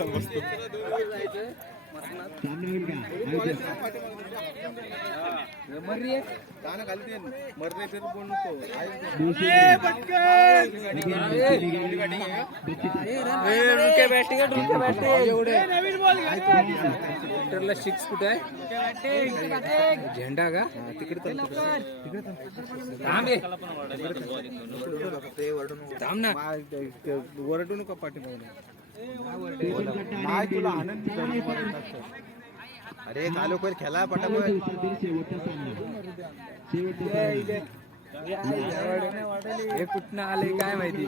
नको मुळशी. सेंटरला सिक्स कुठे आहे झेंडा का? तिकडे थांब ना. वरडू नको. कट्टा काय तुला. आनंद हे. अरे चालू कर खेळा सामना हे कुठनं आले काय माहिती.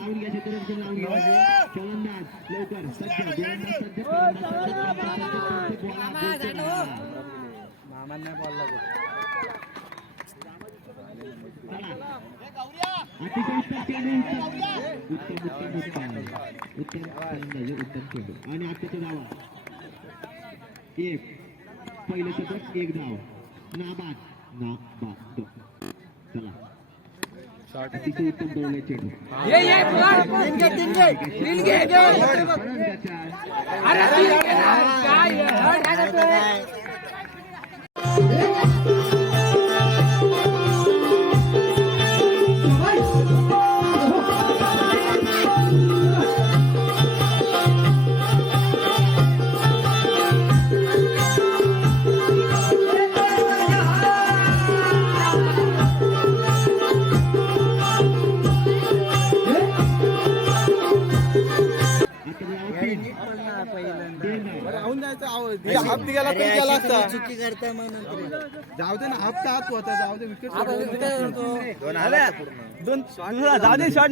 मामांना बॉल चला. अतिशय उत्तम चेंडू उत्तम उत्तम उत्तम उत्तम उत्तम फलंदाजी उत्तम चेंडू आणि आताच्या धावा एक पहिलं शतक एक धाव नाबाद नाबाद चला अतिशय उत्तम डोळे चेंडू अरे हाफ गेला तरी गेला असता. जाऊ दे ना तर हाफ होता जाऊ दे विकेट दोन जाऊ दे शॉट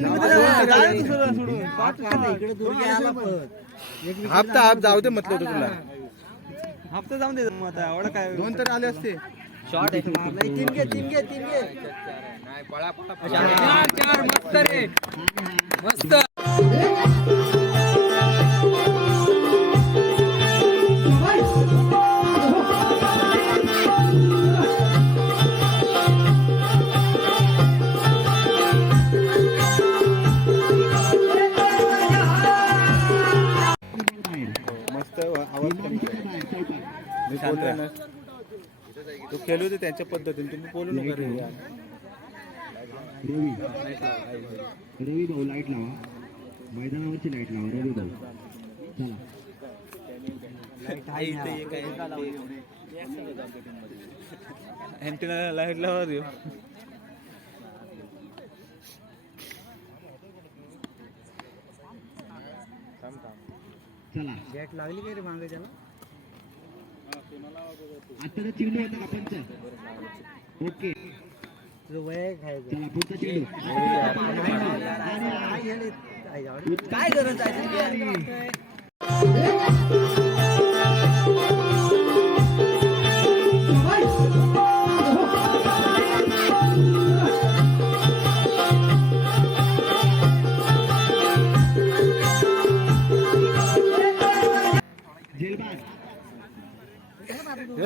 हाफ तर हाफ जाऊ दे म्हटलं होतं तुला. हाफ तर जाऊ दे मग आता एवढं काय? दोन तर आले असते. चार चार मस्त रे. मस्त. आवाज कमी कर. मी बोलतोय. ना तू खेळू दे त्यांच्या पद्धतीने. तुम्ही बोलू नका रे. रवी रवी भाऊ लाइट लावा. मैदानावरची लाइट लावा रवी भाऊ. चला. अँटेना लाइट लावा देऊ. चला बॅट लागली काय रे मागे त्याला आत्ताचा चेंडू होता का पंच ओके तुझं वय काय चला पुढचा चेंडू काय गरज आहे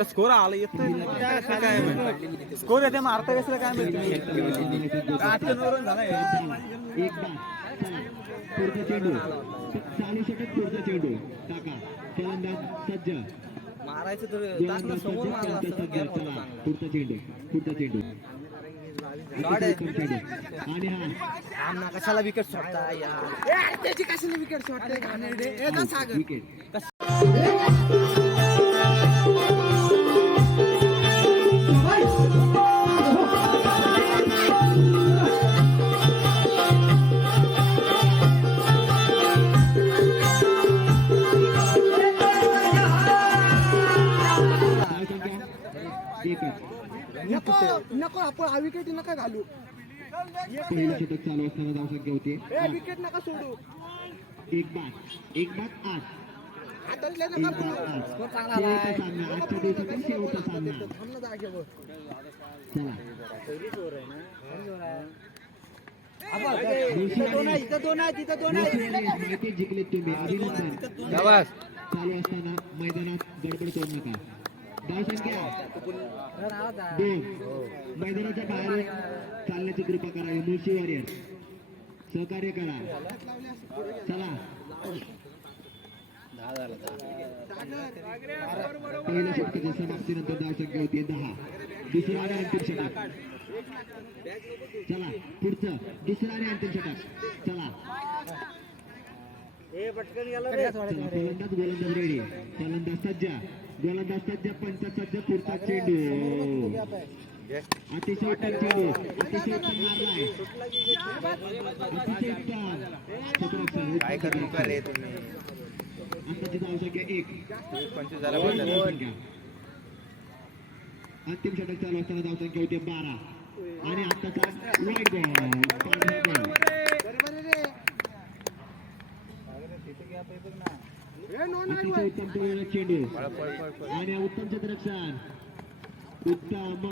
स्कोर आला येत नाही काय माहिती? स्कोर येते मारता कसं काय माहिती? आठशे वरून झाला हे. एक बाद चला पुढचा चेंडू. चालू षटक पुढचा चेंडू. टाका फलंदाज सज्ज. मारायचं तर पुढचा चेंडू पुढचा चेंडू. आणि हा. आमना कशाला विकेट सोडता यार? त्याची कशाला विकेट सोडताय विकेट नको आपण हा विकेट नका घालू. षटक चालू असताना धावसंख्या होती. विकेट नका सोडू. एक बाद एक बाद आठ. नका आजच्या दिवसातील शेवटचा सामना. चला. जिंकले तुम्ही. अभिनंदन. चालू असताना मैदानात गडबड करू नका. धावसंख्या दोन मैदानाच्या बाहेर चालण्याची कृपा करावी मुळशी वॉरियर सहकार्य करा चला पहिल्या षटकाच्या समाप्तीनंतर धावसंख्या होती दहा दुसरा आणि अंतिम षटक चला पुढचं. दुसरा आणि अंतिम षटक. चला. गोलंदाज सज्जा. पुढचा चेंडू. अतिशय उत्तम चेंडू. अतिशय उत्तम मारलाय अतिशय उत्तम. क्षेत्ररक्षण काय करू का रे तुम्ही. धावसंख्या एक. पंचवीस झाला. अंतिम षटक चालू असताना धावसंख्या होती बारा. आणि आताचा वाईट बॉल पांढरा बॉल. अतिशय उत्तम चेंडू आणि उत्तम क्षेत्ररक्षण उत्तम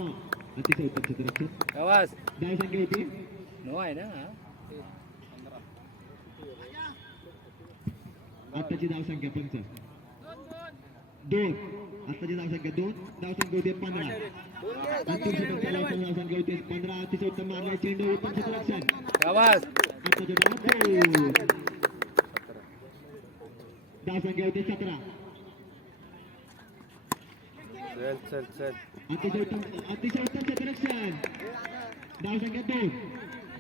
अतिशय उत्तम क्षेत्ररक्षण आवाज धावसंख्या होती आहे ना आताची धावसंख्या पंच दोन आताची धावसंख्या दोन धावसंख्या होती पंधरा अंतिम षटक चालू धावसंख्या होती पंधरा अतिशय उत्तम मारला चेंडू उत्तम क्षेत्ररक्षण आवाज धाव धावसंख्या होती सतरा. चल चल चल. अतिशय उत्तम अतिशय उत्तम क्षेत्ररक्षण धावसंख्या दोन.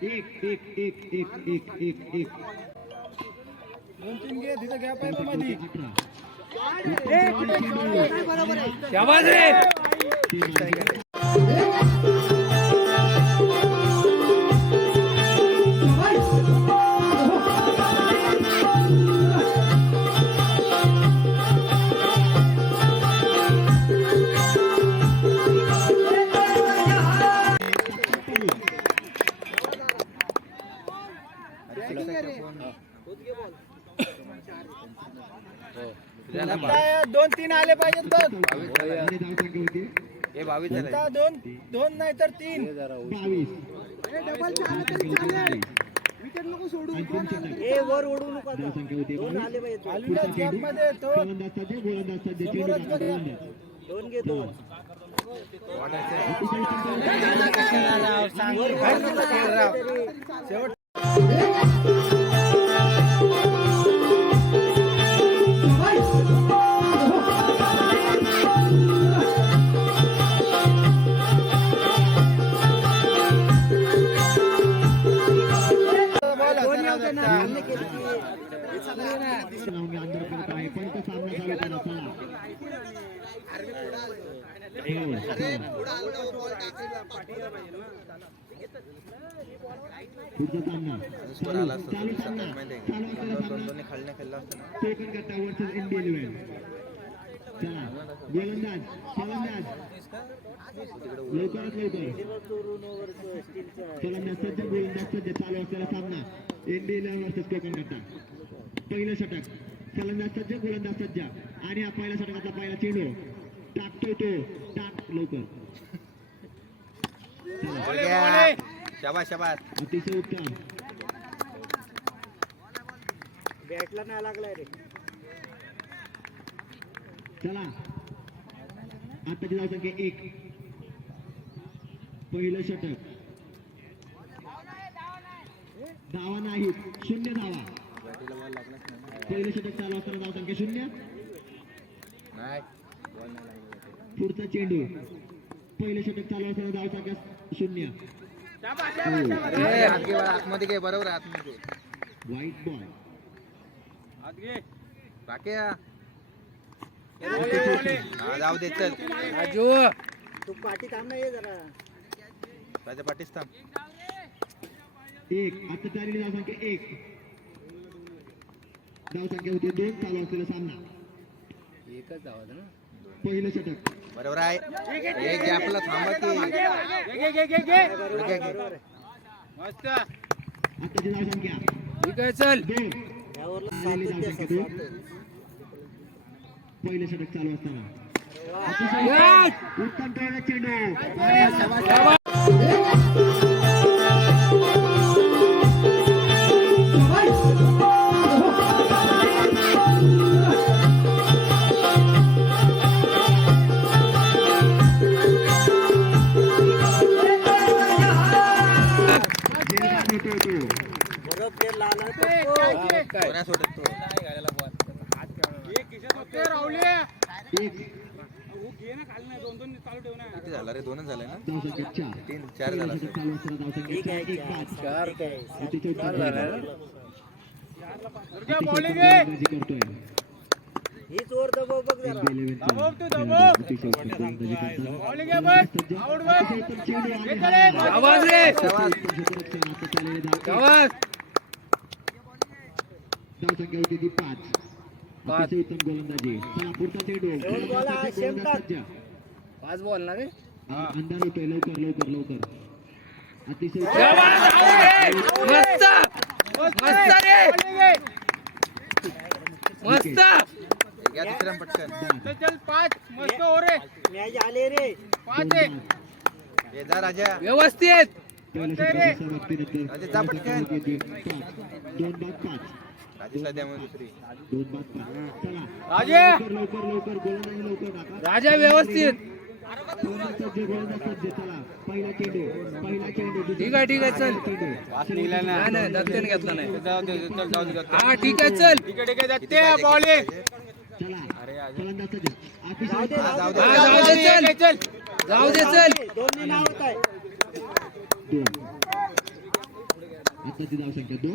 एक एक एक एक एक एक एक. धावसंख्या होती अठरा आवाज रे तीन मार्क. दोन बावीस झाला. दोन दोन नाही तर तीन. विकेट नको सोडू. अंतिम षटक वर ओढू नको. आलूला मध्ये तो गोलंदाज दोन घे दोन. अतिशय खाली नाही गोलंदाज फलंदाज लवकरात लवकर चालू असलेला सामना इंडिया इलेव्हन वर्सेस कोकण गट्टा पहिलं षटक फलंदाज सज्ज. गोलंदाज सज्ज आणि हा पहिल्या षटकातला पहिला चेंडू. टाकतोय तो. टाक लवकर. शाबास शाबास. अतिशय उत्तम. बॅटला नाही लागलाय रे. चला. आताची धावसंख्या एक. पहिलं षटक. धावा नाही. शून्य धावा. पहिलं षटक चालू असताना शून्य. बॉल नाही. लागला. पुढचा चेंडू. पहिलं षटक चालू असताना धावसंख्या शून्य. ए, आत घे आतमध्ये घे बरोबर आतमध्ये व्हाईट बॉल जाऊ दे चल राजू तू पाठी थांब ना ये जरा राजा पाठीच थांब एक. आता चाललेली धावसंख्या एक. धाव संख्या होती दोन चालू असलेला सामना. एकच आवाज ना. पहिलं षटक बरोबर आहे. हे गॅपला थांबा की घे, घे. आताची धावसंख्या ठीक आहे चल. दोन धावसंख्या दोन पहिलं षटक चालू असताना! उत्तम चेंडू होती ती पाच. अतिशय उत्तम गोलंदाजी. चला पुढचा चेंडू. पाच बॉल ना रे अंधार होतोय लवकर लवकर लवकर. मस्त मस्त रे मस्त पटकन मॅच आले रे राजा व्यवस्थित पाच पाच पाच चला राजे! लवकर लवकर लवकर गोलंदाजी लवकर टाका राजा व्यवस्थित ठीक आहे, ठीक आहे, चल. नाही दत्त्याने घेतला नाही जाऊ दे चल जाऊ दे हा ठीक आहे चल किती पाहिजे, किती पाहिजे? चला गोलंदाज सज्ज अतिशय जाऊ दे, हा, जाऊ जाऊ दे. दे. हा, जाऊ दे चल जाऊ दे चल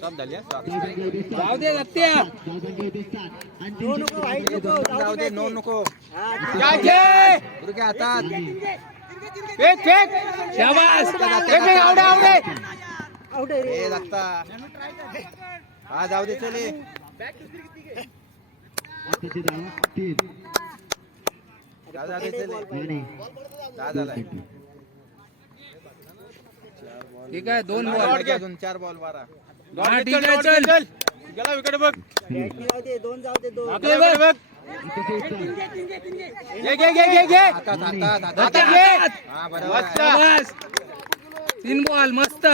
जाऊ दे दत्त्या सात. धावसंख्या होती सात आणि नो तीन नको वाईट नको जाऊ दे नो नको. हा, हातात. शाबास. आउट आहे रे. ए दत्ता हा जाऊ दे चल जाऊ दे चल ठीक आहे दोन बॉल. अजून चार बॉल बारा हा ठीक आहे चल. दोन जाऊ दे दोन बघ. हातात हातात हातात. हा बरोबर आहे. शाबास तीन बॉल मस्त.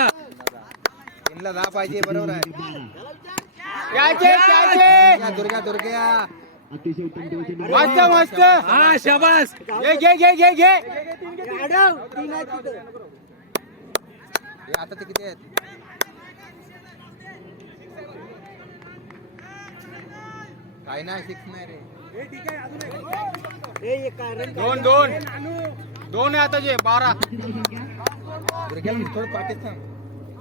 पाहिजे बरोबर आहे. बारा दुर्ग्या उत्तम चेंडू हा शाबास. आडव तीन आहे तिथं हे आता ते किती आहेत? काय नाही सिक्स नाही रे रे एक कारण दोन दोन दोन आहे आताचे बारा आताची धावसंख्या दुर्ग्या थोडं पाठीत थांब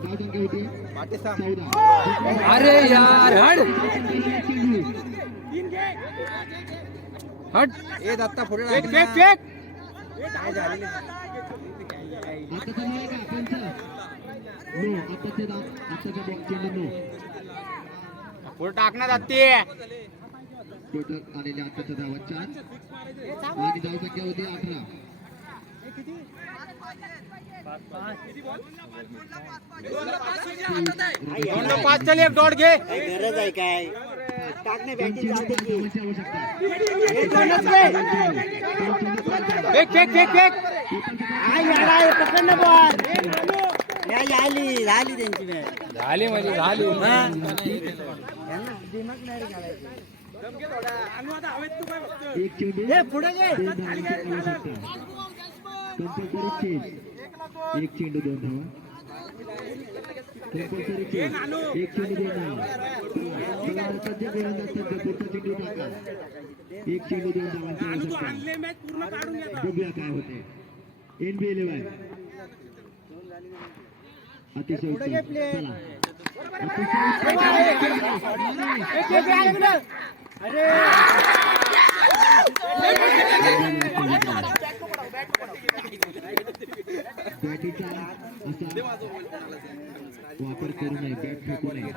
धावसंख्या होती पाठीत थांब चौदा अरे यार हट। चेंडू हट। ए दत्ता पुढे राख ना. काय झालेलं? आताचा नाही का पंच नो आताचे धाव आताच्या बॉल चेंडू नो। पुढे टाकण्यात जाते टोटल आलेले आताच्या धावा चार. आणि धावसंख्या होती अठरा. पाच चल एक डॉट घे. काय गरज आहे काय? आली झाली त्यांची झाली म्हणजे झाली. एक चेंडू कंपल्सरी चेंज एक चेंडू दोन धावा कंपल्सरी चेंज एक चेंडू दोन धावा पुढचा चेंडू टाका. एक चेंडू दोन धावांची आवश्यकता बघूया काय होते एनबी इलेव्हन अतिशय उत्तम. चला. बॅटीचा वापर करू नये बॅट फेकू नये.